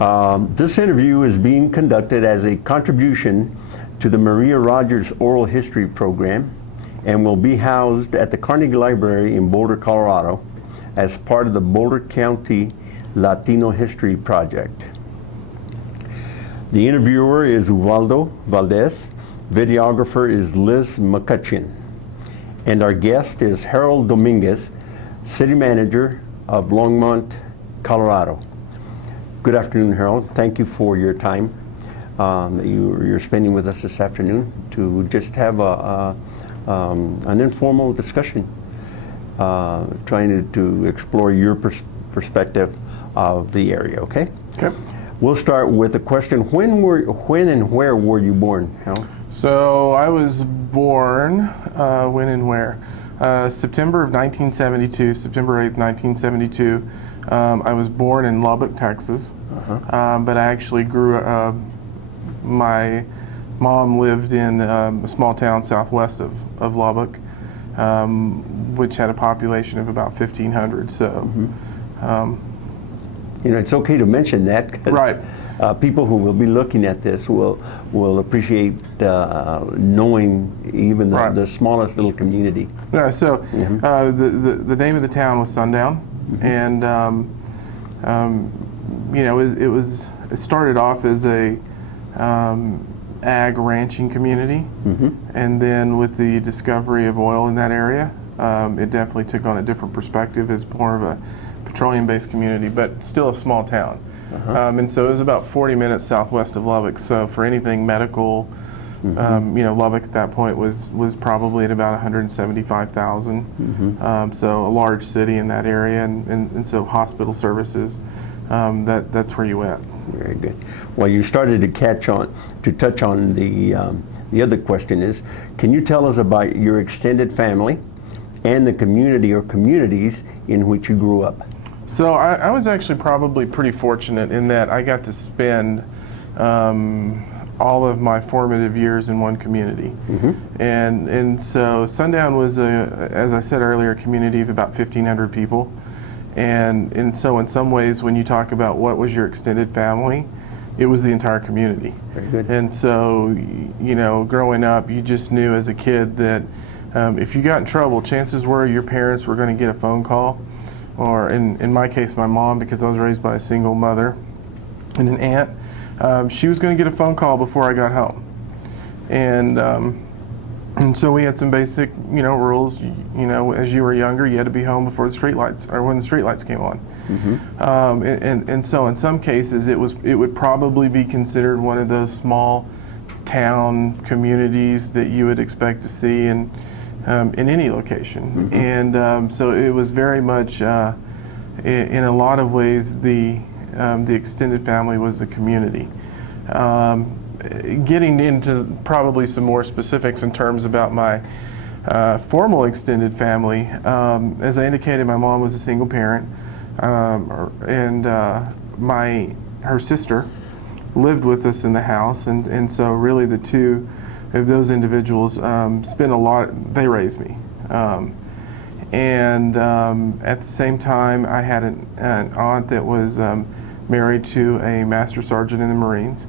This interview is being conducted as a contribution to the Maria Rogers Oral History Program and will be housed at the Carnegie Library in Boulder, Colorado as part of the Boulder County Latino History Project. The interviewer is Ubaldo Valdez, videographer is Liz McCutcheon, and our guest is Harold Dominguez, City Manager of Longmont, Colorado. Good afternoon, Harold. Thank you for your time that you're spending with us this afternoon to just have an informal discussion, trying to explore your perspective of the area. Okay. Okay. We'll start with the question: when and where were you born, Harold? So I was born when and where? September of 1972, September 8th, 1972. I was born in Lubbock, Texas, but I actually grew up, my mom lived in a small town southwest of Lubbock, which had a population of about 1,500. So, it's okay to mention that, because right. People who will be looking at this will appreciate knowing even Right. the smallest little community. No, so the name of the town was Sundown, and it started off as a ag ranching community, and then with the discovery of oil in that area, it definitely took on a different perspective as more of a petroleum-based community, but still a small town. And so it was about 40 minutes southwest of Lubbock. So for anything medical, Lubbock at that point was probably at about 175,000. So a large city in that area, and so hospital services, that's where you went. Very good. Well, you started to touch on the other question is, can you tell us about your extended family and the community or communities in which you grew up? So I was actually probably pretty fortunate in that I got to spend all of my formative years in one community. And so Sundown was, as I said earlier, a community of about 1,500 people. And so in some ways, when you talk about what was your extended family, it was the entire community. Very good. And so, growing up, you just knew as a kid that if you got in trouble, chances were your parents were going to get a phone call, or in my case, my mom, because I was raised by a single mother and an aunt, she was going to get a phone call before I got home. And so we had some basic, rules. As you were younger, you had to be home before the streetlights, or when the streetlights came on. And so in some cases, it would probably be considered one of those small town communities that you would expect to see in any location. And so it was very much, in a lot of ways, the extended family was the community. Getting into probably some more specifics in terms about my formal extended family, as I indicated, my mom was a single parent, and her sister lived with us in the house, and so really the two of those individuals spent a lot, they raised me. And at the same time, I had an aunt that was married to a master sergeant in the Marines,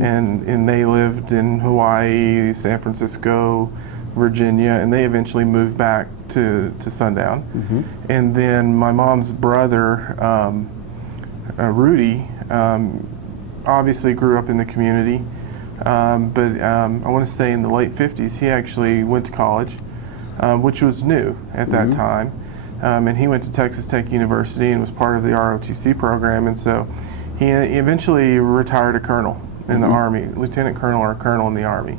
and they lived in Hawaii, San Francisco, Virginia, and they eventually moved back to Sundown. And then my mom's brother, Rudy, obviously grew up in the community, but I want to say in the late 50s, he actually went to college, which was new at that time. And he went to Texas Tech University and was part of the ROTC program, and so he eventually retired a colonel in the Army, lieutenant colonel or a colonel in the Army.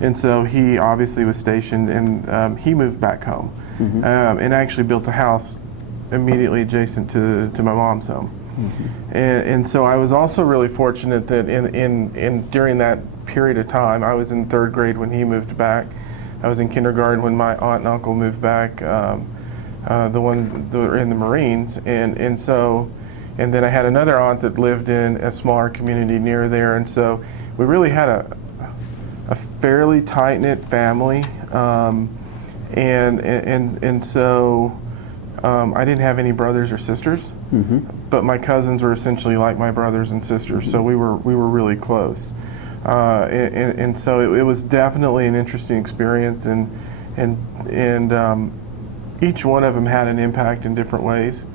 And so he obviously was stationed, and he moved back home, and actually built a house immediately adjacent to my mom's home. And so I was also really fortunate that during that period of time, I was in third grade when he moved back. I was in kindergarten when my aunt and uncle moved back, the one that were in the Marines, and then I had another aunt that lived in a smaller community near there, and so we really had a fairly tight-knit family, and so I didn't have any brothers or sisters, but my cousins were essentially like my brothers and sisters, so we were really close. And so it was definitely an interesting experience, and each one of them had an impact in different ways.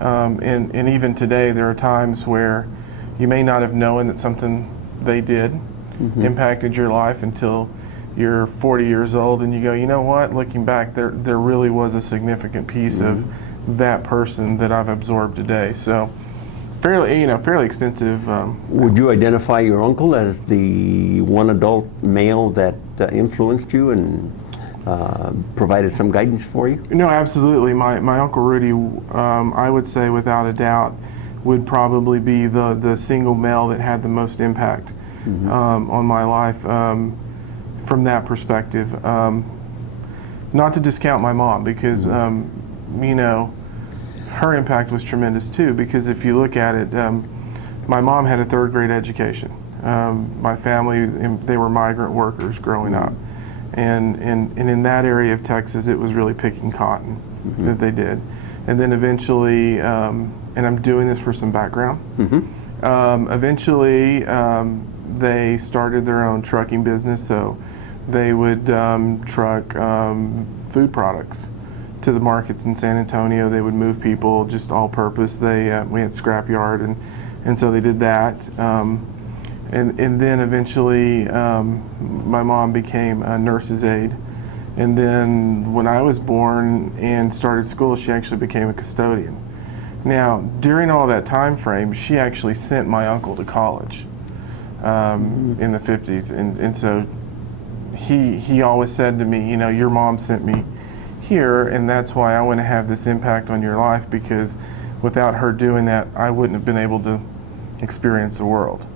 And even today, there are times where you may not have known that something they did impacted your life until you're 40 years old, and you go, you know what? Looking back, there really was a significant piece of that person that I've absorbed today. So, fairly extensive. Would you identify your uncle as the one adult male that influenced you and provided some guidance for you? No, absolutely. My Uncle Rudy, I would say without a doubt, would probably be the single male that had the most impact on my life from that perspective. Not to discount my mom, because her impact was tremendous too, because if you look at it, my mom had a third grade education. My family, they were migrant workers growing up. And in that area of Texas, it was really picking cotton that they did. And then eventually, and I'm doing this for some background, eventually they started their own trucking business, so they would truck food products to the markets in San Antonio. They would move people, just all purpose. We had scrap yard, and so they did that. And then eventually my mom became a nurse's aide. And then when I was born and started school, she actually became a custodian. Now, during all that time frame, she actually sent my uncle to college in the 50s. And so he always said to me, your mom sent me here, and that's why I want to have this impact on your life, because without her doing that, I wouldn't have been able to experience the world.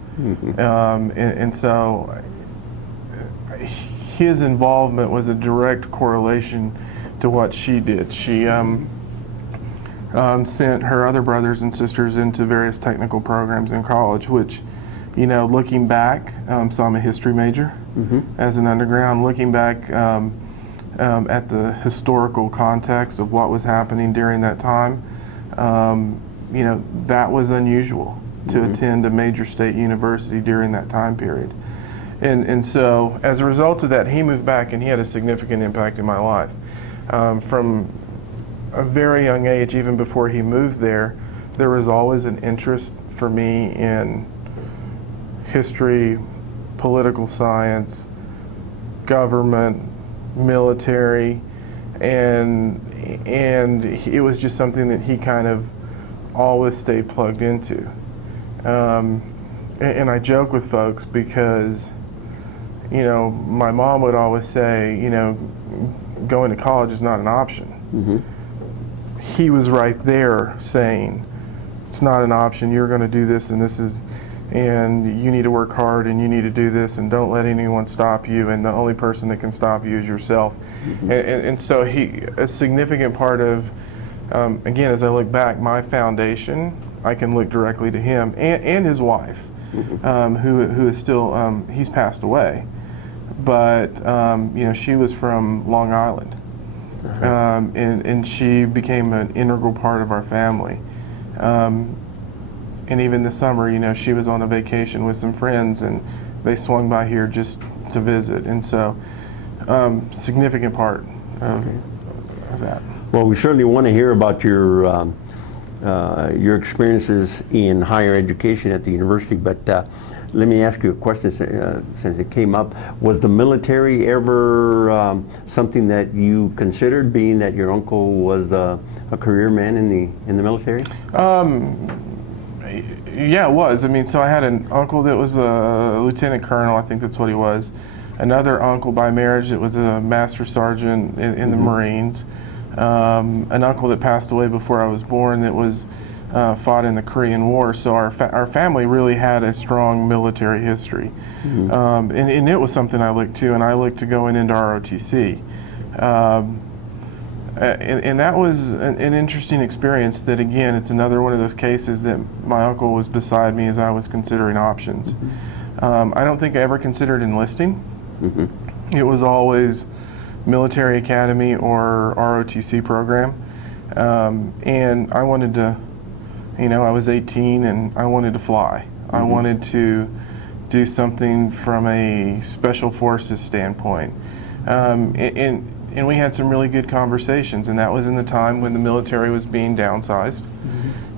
And so his involvement was a direct correlation to what she did. She sent her other brothers and sisters into various technical programs in college, which, looking back, so I'm a history major as an undergrad. Looking back at the historical context of what was happening during that time, that was unusual to attend a major state university during that time period. And so as a result of that, he moved back, and he had a significant impact in my life. From a very young age, even before he moved there was always an interest for me in history, political science, government, military, and it was just something that he kind of always stayed plugged into. And I joke with folks because, my mom would always say, going to college is not an option. He was right there saying, it's not an option, you're going to do this, and you need to work hard, and you need to do this, and don't let anyone stop you, and the only person that can stop you is yourself. And so a significant part of, again, as I look back, my foundation, I can look directly to him and his wife, who is still, he's passed away, but she was from Long Island, and she became an integral part of our family. And even this summer, she was on a vacation with some friends, and they swung by here just to visit, and so significant part of that. Well, we certainly want to hear about your experiences in higher education at the university, but let me ask you a question since it came up. Was the military ever something that you considered, being that your uncle was a career man in the military? Yeah, it was. So I had an uncle that was a lieutenant colonel, I think that's what he was. Another uncle by marriage that was a master sergeant in the Marines. An uncle that passed away before I was born that was fought in the Korean War. So our family really had a strong military history. And it was something I looked to, and I looked to going into ROTC. And that was an interesting experience that, again, it's another one of those cases that my uncle was beside me as I was considering options. I don't think I ever considered enlisting. It was always military academy or ROTC program. And I wanted to, I was 18 and I wanted to fly. I wanted to do something from a special forces standpoint. And we had some really good conversations, and that was in the time when the military was being downsized.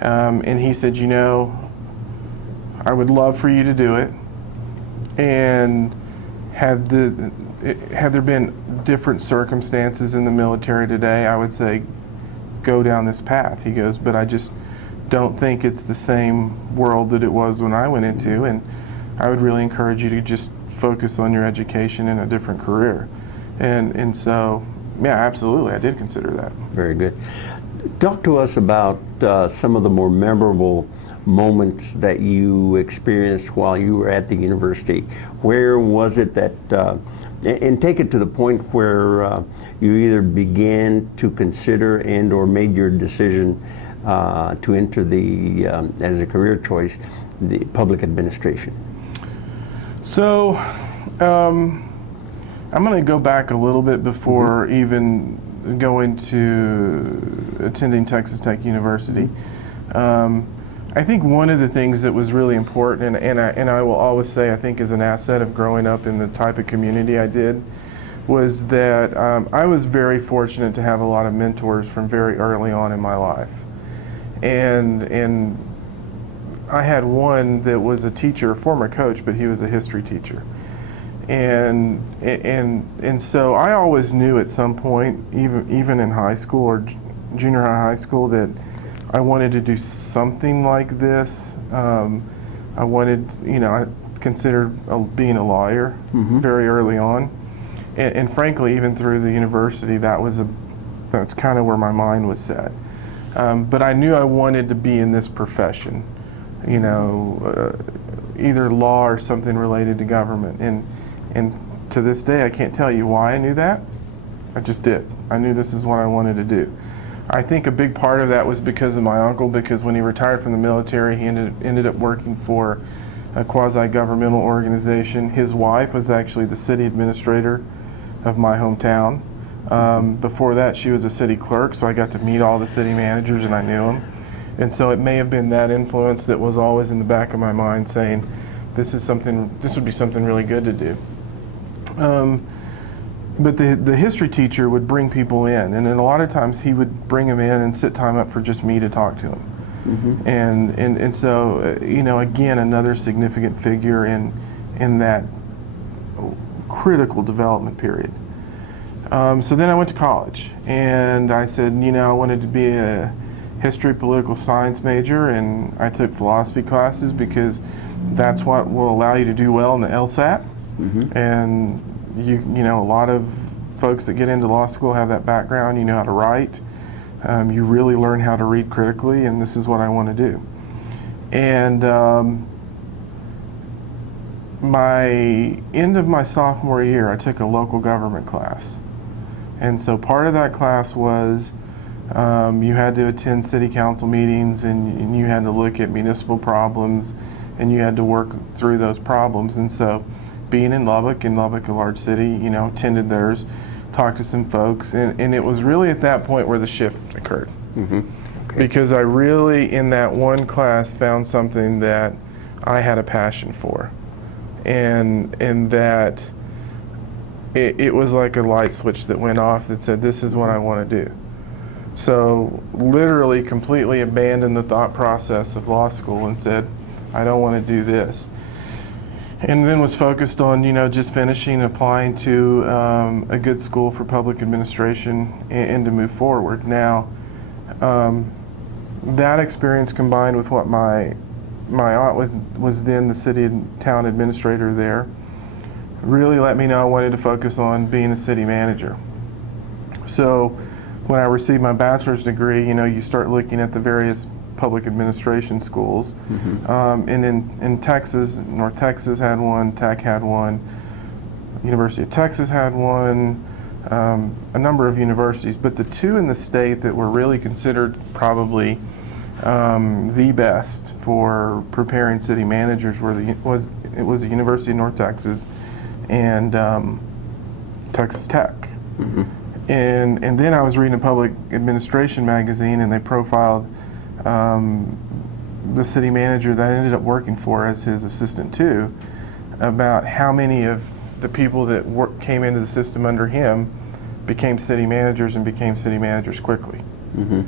And he said, I would love for you to do it. And had there been different circumstances in the military today, I would say, go down this path. He goes, but I just don't think it's the same world that it was when I went into, and I would really encourage you to just focus on your education and a different career. And so, yeah, absolutely, I did consider that. Very good. Talk to us about some of the more memorable moments that you experienced while you were at the university. Where was it that, and take it to the point where you either began to consider and or made your decision to enter the, as a career choice, the public administration. So, I'm going to go back a little bit before even going to attending Texas Tech University. I think one of the things that was really important, and I will always say I think is an asset of growing up in the type of community I did, was that I was very fortunate to have a lot of mentors from very early on in my life. And I had one that was a teacher, a former coach, but he was a history teacher. And so I always knew at some point, even in high school or junior high school, that I wanted to do something like this. I wanted, I considered being a lawyer very early on. And frankly, even through the university, that's kind of where my mind was set. But I knew I wanted to be in this profession, either law or something related to government. And to this day, I can't tell you why I knew that. I just did. I knew this is what I wanted to do. I think a big part of that was because of my uncle, because when he retired from the military, he ended up working for a quasi-governmental organization. His wife was actually the city administrator of my hometown. Before that, she was a city clerk, so I got to meet all the city managers and I knew them. And so it may have been that influence that was always in the back of my mind saying, this would be something really good to do. But the history teacher would bring people in, and then a lot of times he would bring them in and sit time up for just me to talk to them. And so, again, another significant figure in that critical development period. So then I went to college, and I said, I wanted to be a history, political science major, and I took philosophy classes because that's what will allow you to do well in the LSAT. And a lot of folks that get into law school have that background. You know how to write. You really learn how to read critically, and this is what I want to do. And end of my sophomore year, I took a local government class. And so part of that class was you had to attend city council meetings, and you had to look at municipal problems, and you had to work through those problems. And so being in Lubbock, a large city, attended theirs, talked to some folks, and it was really at that point where the shift occurred. Okay. Because I really, in that one class, found something that I had a passion for. And that it was like a light switch that went off that said, this is what I want to do. So literally completely abandoned the thought process of law school and said, I don't want to do this. And then was focused on, just finishing, applying to a good school for public administration and to move forward. Now, that experience combined with what my aunt was then the city and town administrator there, really let me know I wanted to focus on being a city manager. So when I received my bachelor's degree, you start looking at the various public administration schools. And in Texas, North Texas had one, Tech had one, University of Texas had one, a number of universities, but the two in the state that were really considered probably the best for preparing city managers was the University of North Texas and Texas Tech. And then I was reading a public administration magazine, and they profiled the city manager that I ended up working for as his assistant too, about how many of the people that came into the system under him became city managers and became city managers quickly. Mm-hmm.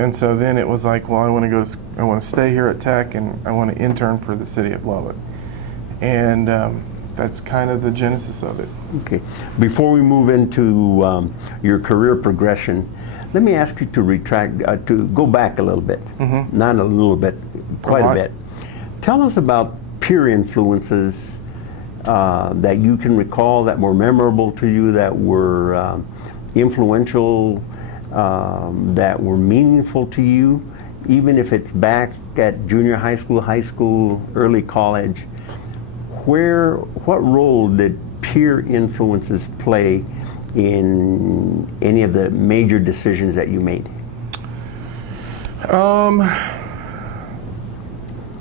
And so then it was like, well, I want to stay here at Tech, and I want to intern for the city of Lubbock. And that's kind of the genesis of it. Okay. Before we move into your career progression, let me ask you to go back a little bit. Mm-hmm. Not a little bit, quite a lot. bit. Tell us about peer influences that you can recall that were memorable to you, that were influential, that were meaningful to you, even if it's back at junior high school, early college. What role did peer influences play in any of the major decisions that you made?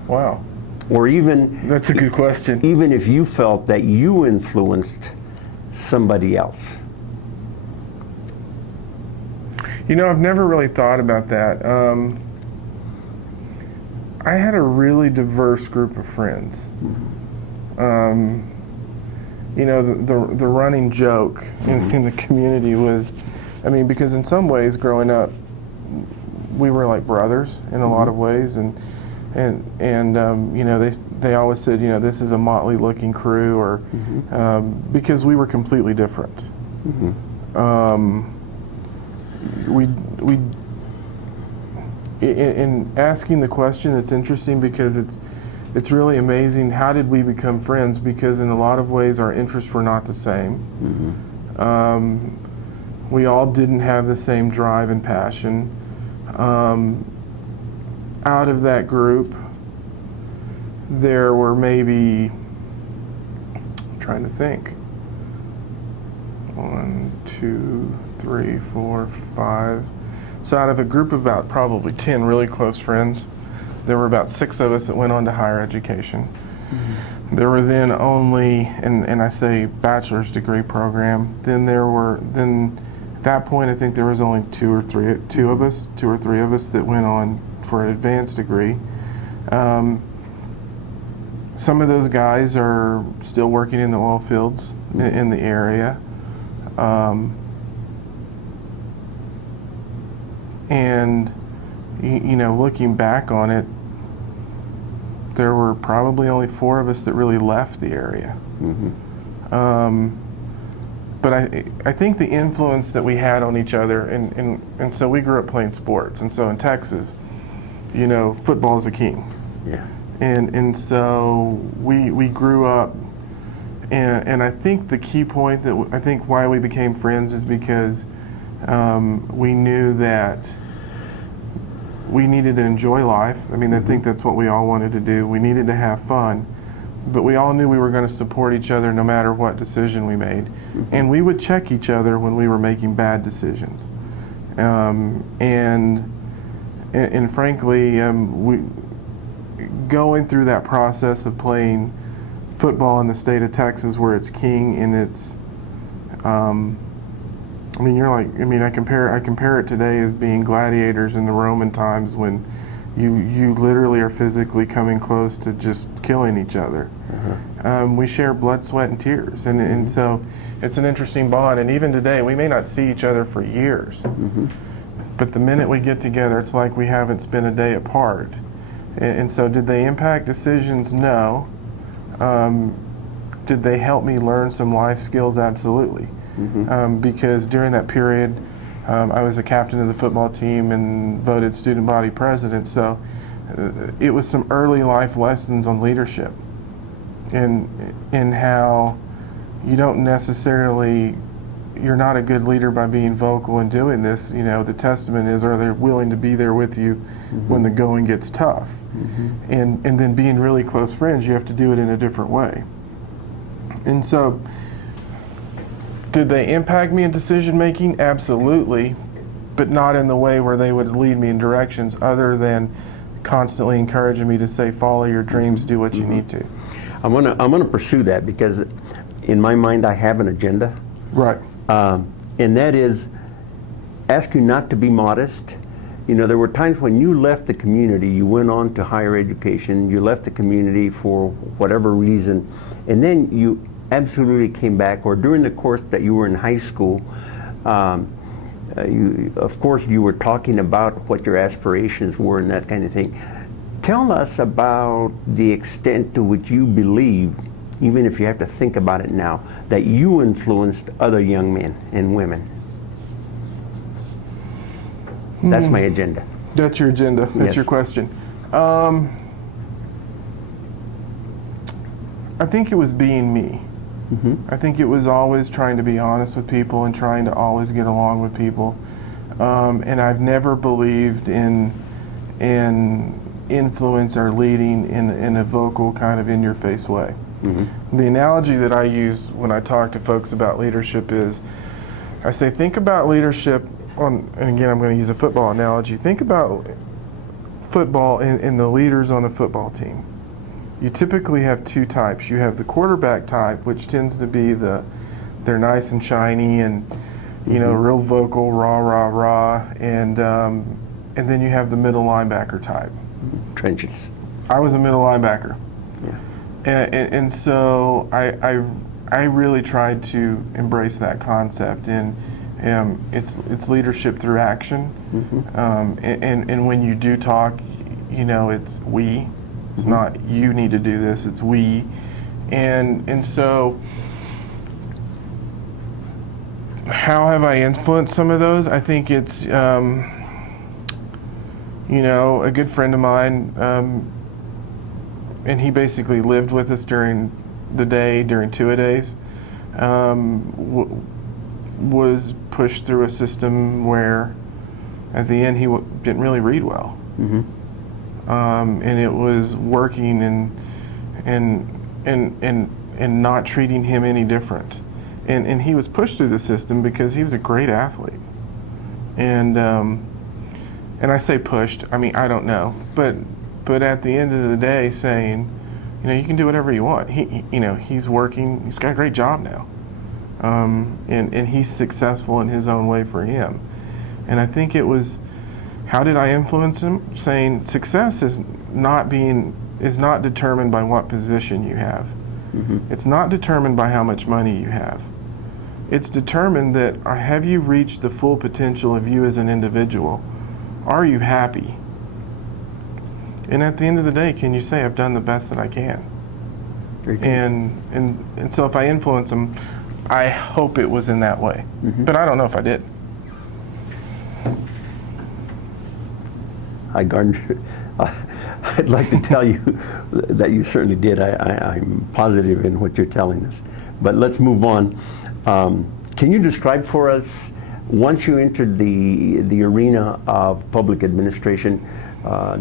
Wow. Or even, That's a good question. even if you felt that you influenced somebody else. You know, I've never really thought about that. I had a really diverse group of friends. You know, the running joke in the community was, I mean, because in some ways growing up, we were like brothers in a lot of ways, and you know, they always said, you know, this is a motley looking crew, or because we were completely different. In asking the question, it's interesting because it's really amazing. How did we become friends? Because in a lot of ways our interests were not the same. We all didn't have the same drive and passion. Out of that group, there were maybe, I'm trying to think, 1, 2, 3, 4, 5. So out of a group of about probably 10 really close friends, there were about 6 of us that went on to higher education. There were then only, and I say bachelor's degree program, then at that point I think there was only 2 or 3 of us that went on for an advanced degree. Some of those guys are still working in the oil fields in the area. And you know, looking back on it, there were probably only 4 of us that really left the area. But I think the influence that we had on each other, and so we grew up playing sports, and so in Texas, you know, football is a king. Yeah. And so we grew up, and I think the key point that I think why we became friends is because we knew that we needed to enjoy life. I mean, I think that's what we all wanted to do. We needed to have fun, but we all knew we were going to support each other no matter what decision we made. And we would check each other when we were making bad decisions. And frankly, going through that process of playing football in the state of Texas, where it's king and it's, I mean, I compare it today as being gladiators in the Roman times, when you literally are physically coming close to just killing each other. We share blood, sweat, and tears, and so it's an interesting bond. And even today, we may not see each other for years, but the minute we get together, it's like we haven't spent a day apart. And so, did they impact decisions? No. Did they help me learn some life skills? Absolutely. Because during that period, I was a captain of the football team and voted student body president. So it was some early life lessons on leadership, and how you don't necessarily, you're not a good leader by being vocal and doing this. You know, the testament is, are they willing to be there with you when the going gets tough? And then being really close friends, you have to do it in a different way. And so, did they impact me in decision making? Absolutely, but not in the way where they would lead me in directions other than constantly encouraging me to say, follow your dreams, do what you need to. I'm gonna pursue that, because in my mind I have an agenda. Right. And that is ask you not to be modest. You know, there were times when you left the community, you went on to higher education, you left the community for whatever reason, and then you absolutely came back, or during the course that you were in high school, of course you were talking about what your aspirations were and that kind of thing. Tell us about the extent to which you believe, even if you have to think about it now, that you influenced other young men and women. That's my agenda. That's your agenda. That's Yes. your question. I think it was being me. I think it was always trying to be honest with people and trying to always get along with people. And I've never believed in influence or leading in a vocal kind of in-your-face way. The analogy that I use when I talk to folks about leadership is, I say, think about leadership on, and again, I'm going to use a football analogy. Think about football and the leaders on a football team. You typically have two types. You have the quarterback type, which tends to be they're nice and shiny and, you know, real vocal, rah, rah, rah, and then you have the middle linebacker type. Trenches. I was a middle linebacker. Yeah. And so I really tried to embrace that concept, and it's leadership through action. And when you do talk, you know, it's we. It's not you need to do this, it's we. And so how have I influenced some of those? I think it's, you know, a good friend of mine, and he basically lived with us during the day, during two-a-days, was pushed through a system where at the end he didn't really read well. And it was working and not treating him any different. And he was pushed through the system because he was a great athlete. And I say pushed, I mean, I don't know. But at the end of the day, saying, you know, you can do whatever you want. He you know, he's working, he's got a great job now. And he's successful in his own way for him. And I think it was, how did I influence him? Saying success is not determined by what position you have. It's not determined by how much money you have. It's determined that, have you reached the full potential of you as an individual? Are you happy? And at the end of the day, can you say, I've done the best that I can? And so if I influence them, I hope it was in that way. But I don't know if I did. I'd like to tell you that you certainly did. I'm positive in what you're telling us. But let's move on. Can you describe for us, once you entered the arena of public administration,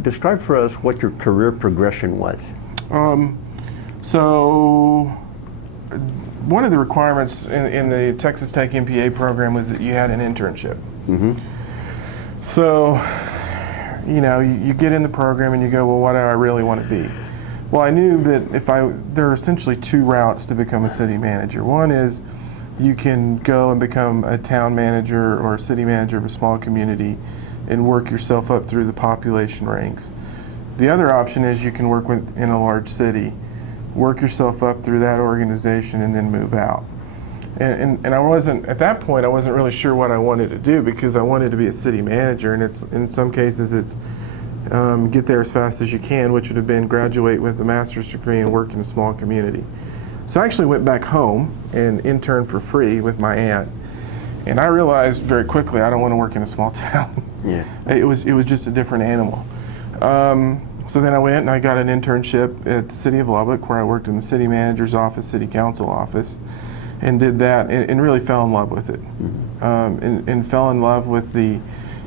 describe for us what your career progression was? So one of the requirements in the Texas Tech MPA program was that you had an internship. So, you know, you get in the program and you go, well, what do I really want to be? Well, I knew that there are essentially two routes to become a city manager. One is you can go and become a town manager or a city manager of a small community and work yourself up through the population ranks. The other option is you can work in a large city, work yourself up through that organization, and then move out. And I wasn't, at that point, I wasn't really sure what I wanted to do, because I wanted to be a city manager, and it's, in some cases it's get there as fast as you can, which would have been graduate with a master's degree and work in a small community. So I actually went back home and interned for free with my aunt, and I realized very quickly I don't want to work in a small town. Yeah. It was just a different animal. So then I went and I got an internship at the city of Lubbock, where I worked in the city manager's office, city council office, and did that and really fell in love with it. And fell in love with the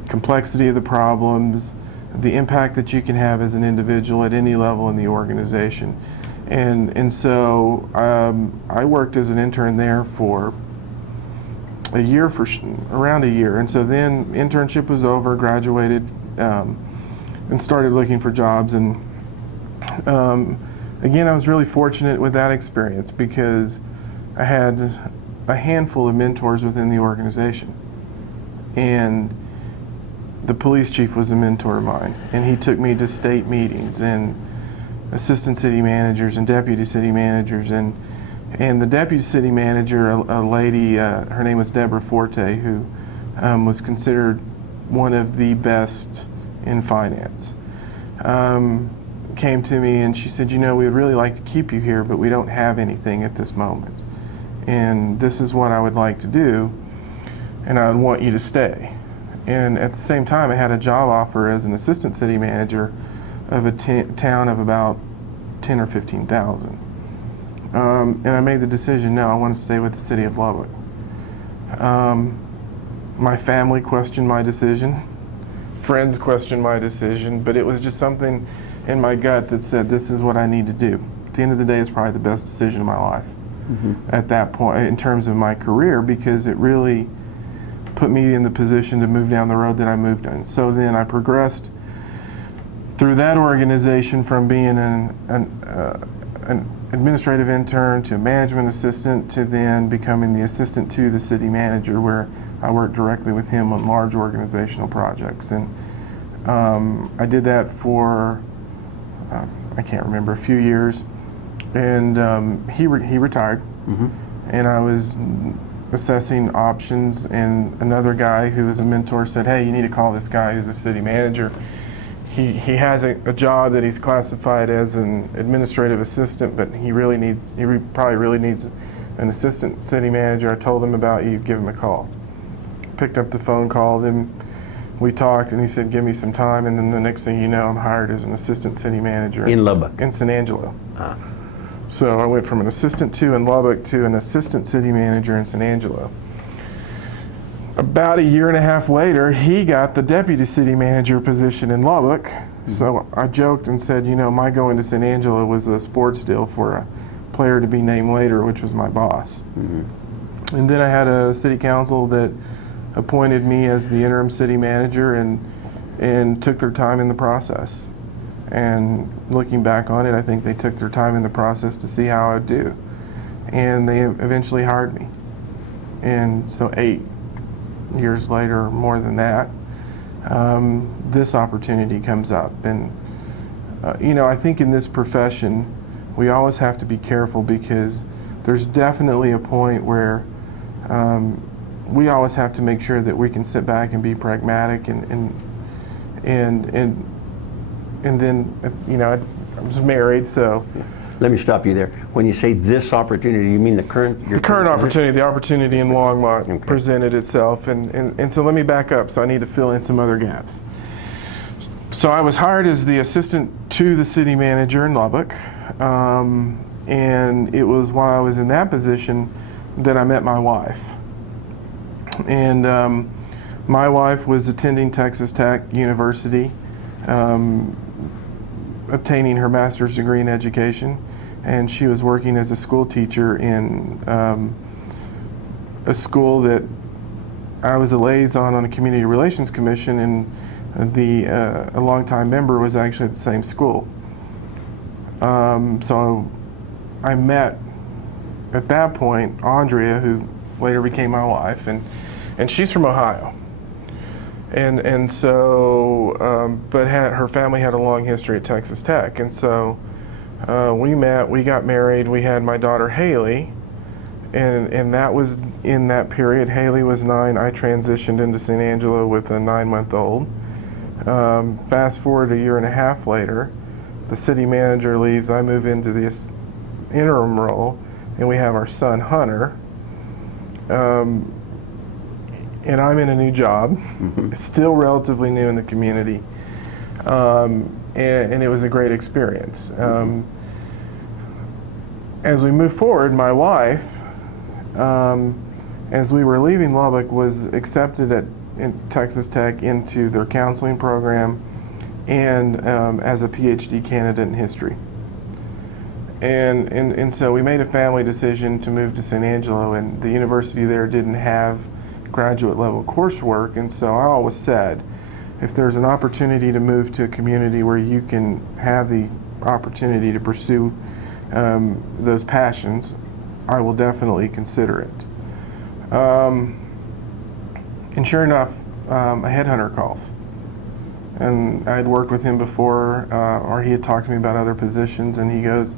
complexity of the problems, the impact that you can have as an individual at any level in the organization. And so I worked as an intern there for a year, around a year. And so then internship was over, graduated, and started looking for jobs. And again, I was really fortunate with that experience, because I had a handful of mentors within the organization. And the police chief was a mentor of mine, and he took me to state meetings and assistant city managers and deputy city managers, and the deputy city manager, a lady, her name was Deborah Forte, who was considered one of the best in finance, came to me and she said, you know, we would really like to keep you here, but we don't have anything at this moment. And this is what I would like to do, and I would want you to stay. And at the same time, I had a job offer as an assistant city manager of a town of about 10 or 15,000. And I made the decision, no, I want to stay with the city of Lubbock. My family questioned my decision. Friends questioned my decision, but it was just something in my gut that said, this is what I need to do. At the end of the day, it's probably the best decision of my life at that point in terms of my career, because it really put me in the position to move down the road that I moved in. So then I progressed through that organization from being an administrative intern to management assistant to then becoming the assistant to the city manager, where I worked directly with him on large organizational projects. And I did that for, I can't remember, a few years. And he retired, and I was assessing options, and another guy who was a mentor said, hey, you need to call this guy who's a city manager. He has a job that he's classified as an administrative assistant, but he probably really needs an assistant city manager. I told him about you, give him a call. Picked up the phone, called him, we talked, and he said, give me some time, and then the next thing you know, I'm hired as an assistant city manager in Lubbock, in San Angelo. So I went from an assistant to in Lubbock to an assistant city manager in San Angelo. About a year and a half later, he got the deputy city manager position in Lubbock. So I joked and said, you know, my going to San Angelo was a sports deal for a player to be named later, which was my boss. And then I had a city council that appointed me as the interim city manager, and took their time in the process. And looking back on it, I think they took their time in the process to see how I would do. And they eventually hired me. And so 8 years later, more than that, this opportunity comes up. And, you know, I think in this profession, we always have to be careful, because there's definitely a point where we always have to make sure that we can sit back and be pragmatic, and then, you know, I was married, so. Let me stop you there. When you say this opportunity, you mean the current opportunity, the opportunity in Longmont presented itself, and so let me back up. So I need to fill in some other gaps. So I was hired as the assistant to the city manager in Lubbock, and it was while I was in that position that I met my wife. And my wife was attending Texas Tech University, obtaining her master's degree in education, and she was working as a school teacher in a school that I was a liaison on a community relations commission, and a longtime member was actually at the same school. So I met at that point Andrea, who later became my wife, and she's from Ohio. And so, but her family had a long history at Texas Tech, and so we met, we got married, we had my daughter Haley, and that was in that period. Haley was 9, I transitioned into San Angelo with a 9-month-old. Fast forward a year and a half later, the city manager leaves, I move into this interim role, and we have our son Hunter. And I'm in a new job, still relatively new in the community, and it was a great experience. As we move forward, my wife, as we were leaving Lubbock, was accepted in Texas Tech into their counseling program, and as a PhD candidate in history. And so we made a family decision to move to San Angelo, and the university there didn't have graduate level coursework, and so I always said, if there's an opportunity to move to a community where you can have the opportunity to pursue those passions, I will definitely consider it. And sure enough, a headhunter calls. And I had worked with him before, or he had talked to me about other positions, and he goes,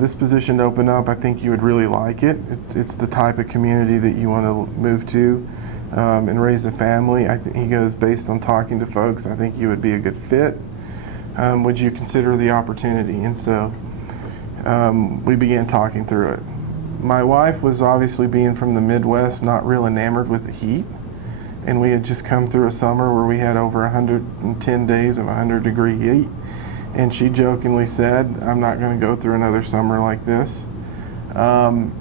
this position opened up, I think you would really like it. It's the type of community that you want to move to and raise a family. He goes, based on talking to folks, I think you would be a good fit. Would you consider the opportunity? And so we began talking through it. My wife was obviously, being from the Midwest, not real enamored with the heat. And we had just come through a summer where we had over 110 days of 100-degree heat. And she jokingly said, I'm not going to go through another summer like this. Longmont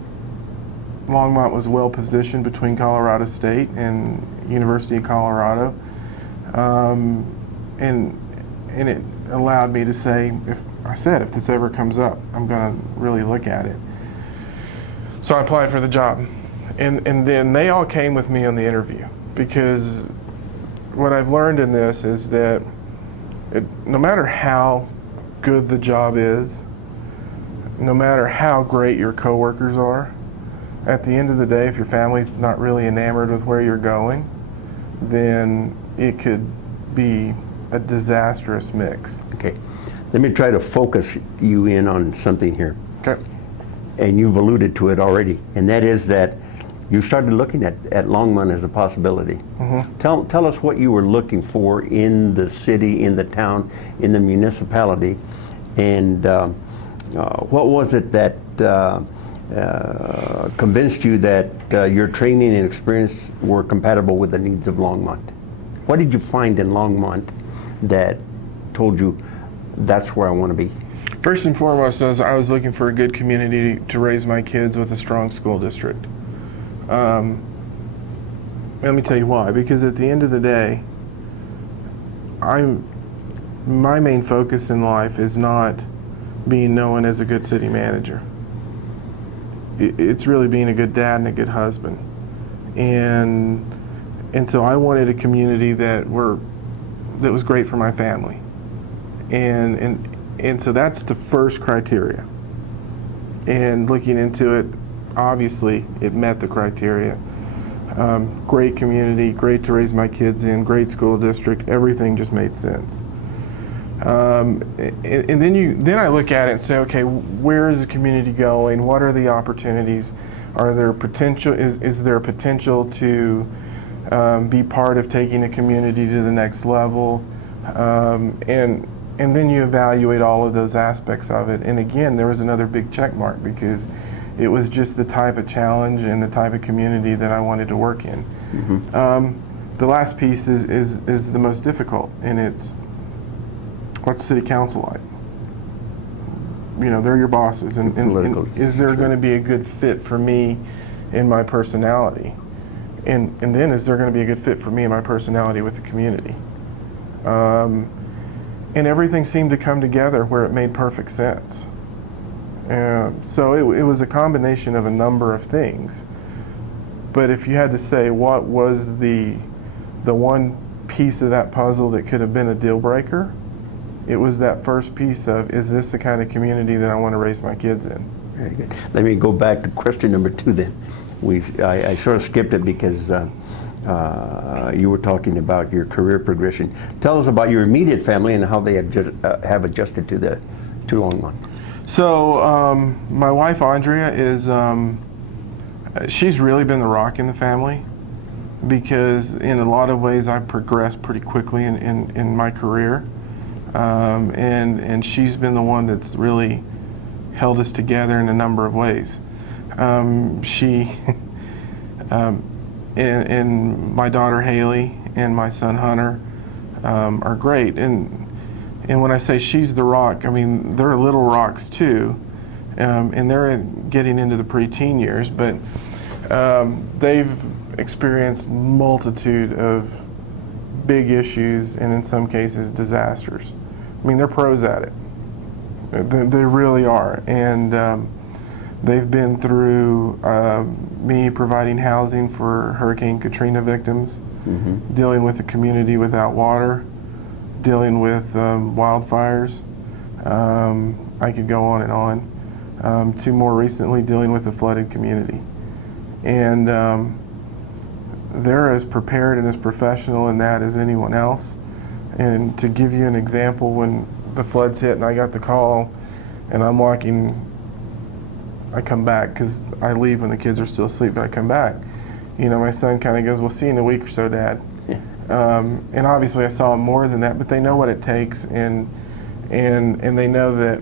was well positioned between Colorado State and University of Colorado. And it allowed me to say, if this ever comes up, I'm going to really look at it. So I applied for the job. And then they all came with me on the interview, because what I've learned in this is that no matter how good the job is, no matter how great your coworkers are, at the end of the day, if your family's not really enamored with where you're going, then it could be a disastrous mix. Okay, let me try to focus you in on something here. Okay. And you've alluded to it already, and that is that you started looking at Longmont as a possibility. Mm-hmm. Tell us what you were looking for in the city, in the town, in the municipality, and what was it that convinced you that your training and experience were compatible with the needs of Longmont? What did you find in Longmont that told you that's where I want to be? First and foremost, I was looking for a good community to raise my kids with a strong school district. Let me tell you why. Because at the end of the day, my main focus in life is not being known as a good city manager. It's really being a good dad and a good husband. And so I wanted a community that was great for my family. And so that's the first criteria. And looking into it, obviously it met the criteria. Great community, great to raise my kids in, great school district, everything just made sense. And then I look at it and say, okay, where is the community going? What are the opportunities? Are there potential? Is there a potential to be part of taking a community to the next level? And then you evaluate all of those aspects of it. And again, there was another big check mark, because it was just the type of challenge and the type of community that I wanted to work in. Mm-hmm. The last piece is the most difficult, and it's, what's city council like? You know, they're your bosses, and is there going to be a good fit for me and my personality? And then is there going to be a good fit for me and my personality with the community? And everything seemed to come together where it made perfect sense. So it was a combination of a number of things. But if you had to say what was the one piece of that puzzle that could have been a deal breaker, it was that first piece of, is this the kind of community that I want to raise my kids in? Very good. Let me go back to question number 2 then. I sort of skipped it because you were talking about your career progression. Tell us about your immediate family and how they have adjusted to Longmont. So my wife Andrea is, she's really been the rock in the family, because in a lot of ways I've progressed pretty quickly in my career, and she's been the one that's really held us together in a number of ways. She and my daughter Haley and my son Hunter are great, and when I say she's the rock, I mean they're little rocks too, and they're getting into the preteen years, but they've experienced multitude of big issues, and in some cases disasters. I mean, they're pros at it. They really are, and they've been through me providing housing for Hurricane Katrina victims, mm-hmm. dealing with a community without water, dealing with wildfires. I could go on and on. To more recently dealing with a flooded community. And they're as prepared and as professional in that as anyone else. And to give you an example, when the floods hit and I got the call and I'm walking, I come back because I leave when the kids are still asleep, but I come back. You know, my son kind of goes, "We'll see you in a week or so, Dad." Yeah. And obviously I saw him more than that, but they know what it takes, and they know that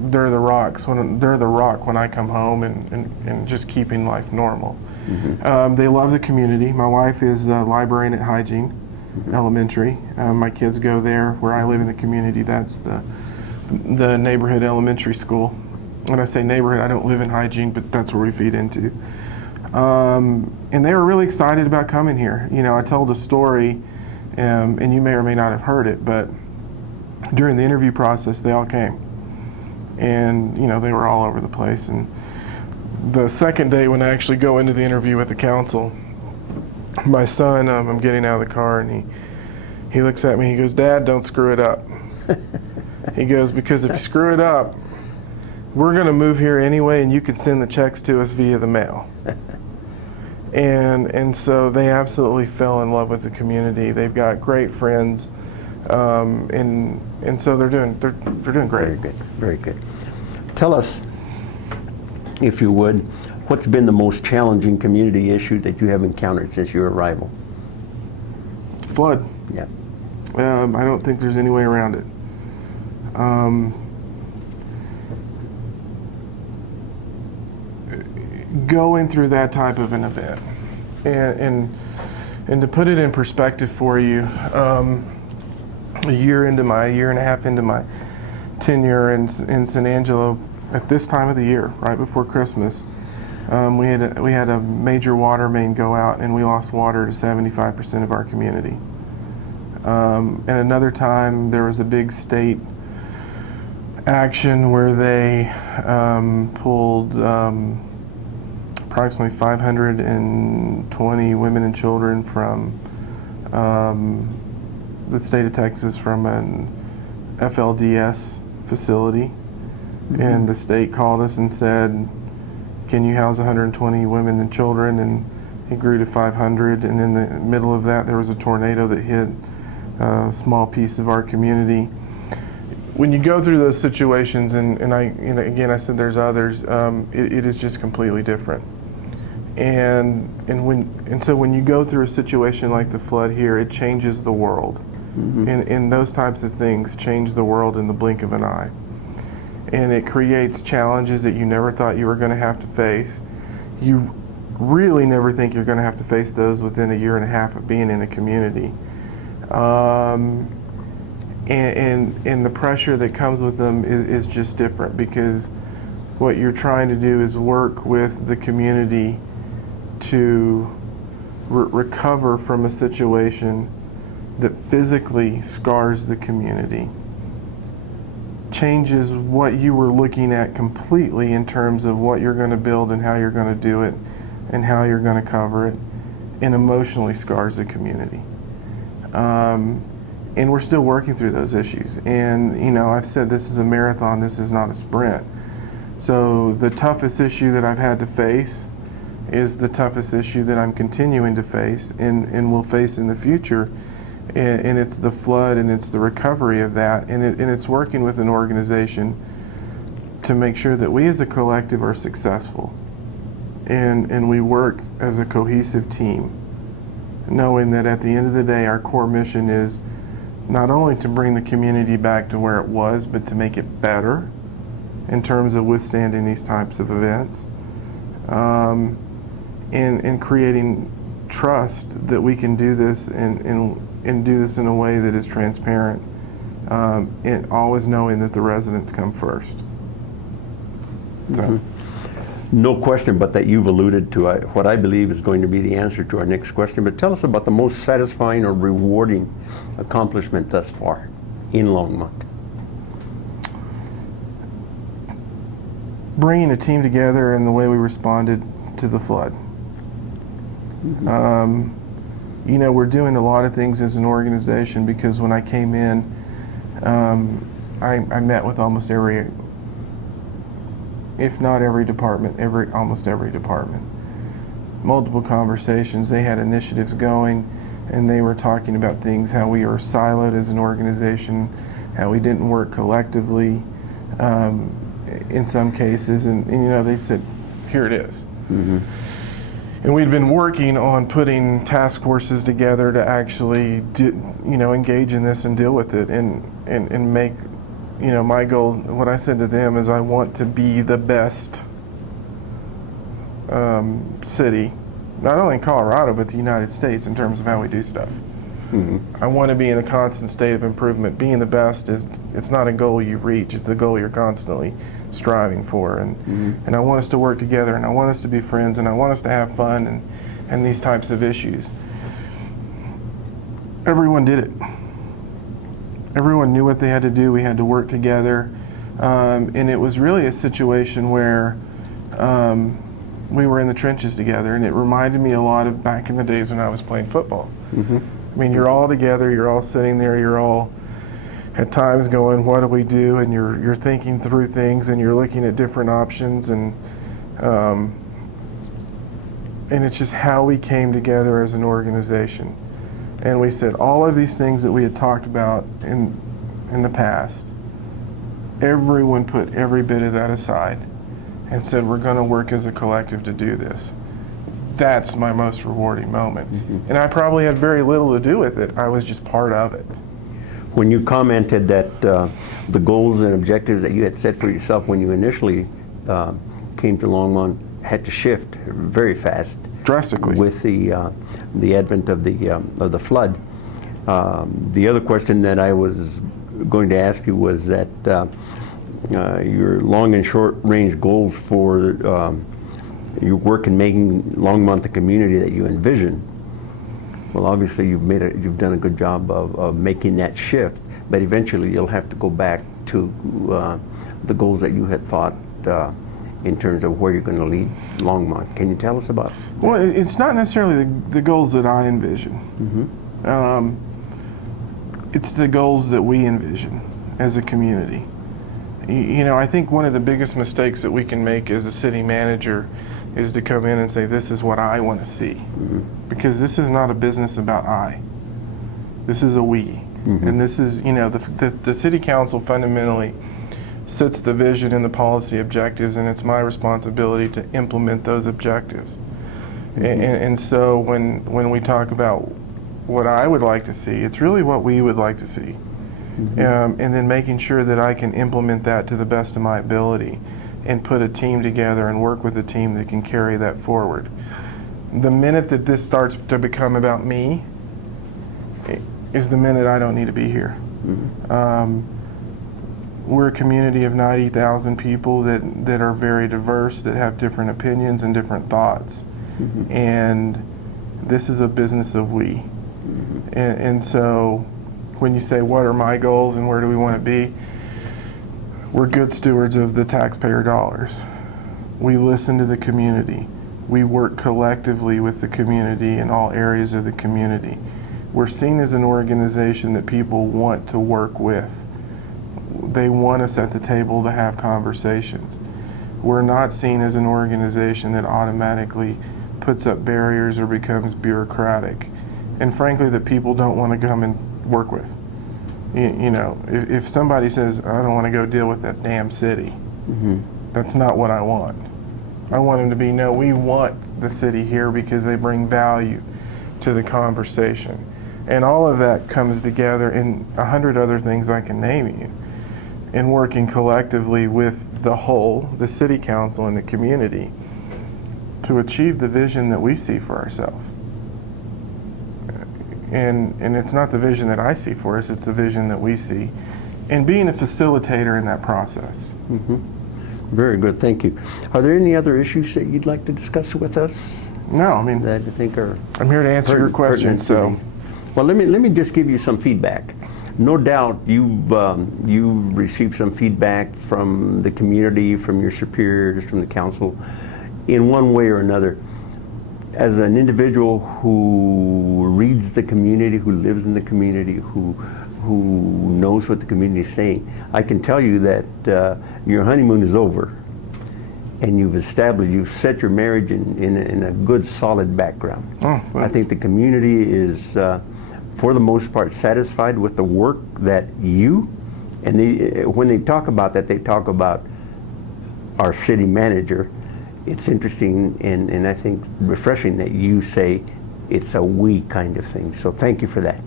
they're the rock when I come home, and just keeping life normal. Mm-hmm. They love the community. My wife is a librarian at Hygiene Elementary. My kids go there. Where I live in the community, that's the neighborhood elementary school. When I say neighborhood, I don't live in Hygiene, but that's where we feed into. And they were really excited about coming here. You know, I told a story, and you may or may not have heard it, but during the interview process, they all came. And, you know, they were all over the place. And the second day when I actually go into the interview with the council, my son, I'm getting out of the car, and he looks at me, he goes, "Dad, don't screw it up." He goes, "Because if you screw it up, we're going to move here anyway, and you can send the checks to us via the mail." And so they absolutely fell in love with the community. They've got great friends, and so they're doing great. Very good, very good. Tell us, if you would, what's been the most challenging community issue that you have encountered since your arrival? Flood. Yeah. I don't think there's any way around it. Going through that type of an event, and to put it in perspective for you, a year and a half into my tenure in San Angelo, at this time of the year, right before Christmas, we had a major water main go out, and we lost water to 75% of our community. And another time, there was a big state action where they pulled approximately 520 women and children from the state of Texas from an FLDS facility. Mm-hmm. And the state called us and said, "Can you house 120 women and children?" And it grew to 500. And in the middle of that, there was a tornado that hit a small piece of our community. When you go through those situations, and again, I said there's others, it is just completely different. And so when you go through a situation like the flood here, it changes the world. Mm-hmm. And those types of things change the world in the blink of an eye. And it creates challenges that you never thought you were going to have to face. You really never think you're going to have to face those within a year and a half of being in a community. And the pressure that comes with them is just different, because what you're trying to do is work with the community to recover from a situation that physically scars the community, changes what you were looking at completely in terms of what you're going to build and how you're going to do it and how you're going to cover it, and emotionally scars the community. And we're still working through those issues. And, you know, I've said this is a marathon, this is not a sprint. So the toughest issue that I've had to face is the toughest issue that I'm continuing to face and will face in the future. And it's the flood, and it's the recovery of that. And it's working with an organization to make sure that we as a collective are successful. And we work as a cohesive team, knowing that at the end of the day, our core mission is not only to bring the community back to where it was, but to make it better in terms of withstanding these types of events, and creating trust that we can do this and do this in a way that is transparent, and always knowing that the residents come first. So. Mm-hmm. No question but that you've alluded to what I believe is going to be the answer to our next question, but tell us about the most satisfying or rewarding accomplishment thus far in Longmont. Bringing a team together and the way we responded to the flood. Mm-hmm. You know, we're doing a lot of things as an organization, because when I came in, I met with almost every, if not every department, almost every department. multiple conversations. They had initiatives going, and they were talking about things, how we are siloed as an organization, how we didn't work collectively in some cases, and they said, here it is. Mm-hmm. And we'd been working on putting task forces together to actually engage in this and deal with it, and make, my goal, what I said to them is, I want to be the best city, not only in Colorado, but the United States in terms of how we do stuff. Mm-hmm. I want to be in a constant state of improvement. Being the best it's not a goal you reach, it's a goal you're constantly striving for. And I want us to work together, and I want us to be friends, and I want us to have fun, and these types of issues. Everyone did it. Everyone knew what they had to do. We had to work together. And it was really a situation where we were in the trenches together, and it reminded me a lot of back in the days when I was playing football. Mm-hmm. I mean, you're all together, you're all sitting there, you're all at times going, what do we do? And you're thinking through things, and you're looking at different options, and it's just how we came together as an organization. And we said all of these things that we had talked about in the past, everyone put every bit of that aside and said, we're going to work as a collective to do this. That's my most rewarding moment. Mm-hmm. And I probably had very little to do with it. I was just part of it. When you commented that the goals and objectives that you had set for yourself when you initially came to Longmont had to shift very fast, drastically, with the advent of the flood. The other question that I was going to ask you was that your long and short range goals for your work in making Longmont the community that you envision. Well, obviously you've done a good job of making that shift, but eventually you'll have to go back to the goals that you had thought in terms of where you're going to lead Longmont. Can you tell us about it? Well, it's not necessarily the goals that I envision. Mm-hmm. It's the goals that we envision as a community. I think one of the biggest mistakes that we can make as a city manager is to come in and say, this is what I want to see. Mm-hmm. Because this is not a business about I. This is a we. Mm-hmm. And this is, the city council fundamentally sets the vision and the policy objectives, and it's my responsibility to implement those objectives. Mm-hmm. And so when we talk about what I would like to see, it's really what we would like to see. Mm-hmm. And then making sure that I can implement that to the best of my ability and put a team together and work with a team that can carry that forward. The minute that this starts to become about me is the minute I don't need to be here. Mm-hmm. We're a community of 90,000 people that are very diverse, that have different opinions and different thoughts. Mm-hmm. And this is a business of we. Mm-hmm. And so when you say, what are my goals and where do we want to be? We're good stewards of the taxpayer dollars. We listen to the community. We work collectively with the community in all areas of the community. We're seen as an organization that people want to work with. They want us at the table to have conversations. We're not seen as an organization that automatically puts up barriers or becomes bureaucratic. And frankly, that people don't want to come and work with. If somebody says, I don't want to go deal with that damn city, mm-hmm. That's not what I want. I want them to be, no, we want the city here because they bring value to the conversation. And all of that comes together in 100 other things I can name you, in working collectively with the whole, the city council and the community, to achieve the vision that we see for ourselves. And it's not the vision that I see for us, it's the vision that we see. And being a facilitator in that process. Mm-hmm. Very good, thank you. Are there any other issues that you'd like to discuss with us? No, I mean, that you think are I'm here to answer your questions, so. Well, let me just give you some feedback. No doubt you've received some feedback from the community, from your superiors, from the council, in one way or another. As an individual who reads the community, who lives in the community, who knows what the community is saying, I can tell you that your honeymoon is over. and you've set your marriage in a good, solid background. Oh, I think the community is, for the most part, satisfied with the work that you, and when they talk about that, they talk about our city manager. It's interesting and I think refreshing that you say it's a we kind of thing. So thank you for that.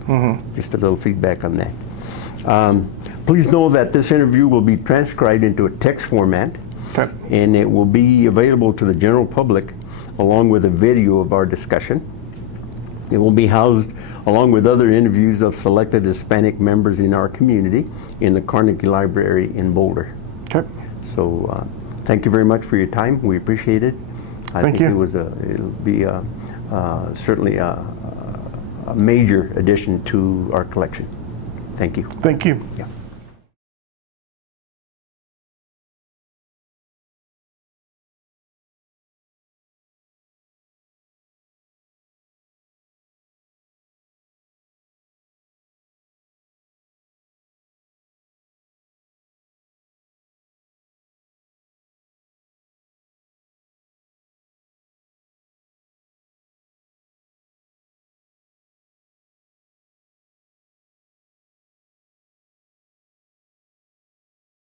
Just a little feedback on that. Please know that this interview will be transcribed into a text format. Okay. And it will be available to the general public along with a video of our discussion. It will be housed along with other interviews of selected Hispanic members in our community in the Carnegie Library in Boulder. Okay. So thank you very much for your time. We appreciate it. I Thank think you. it'll be certainly a major addition to our collection. Thank you. Thank you. Yeah.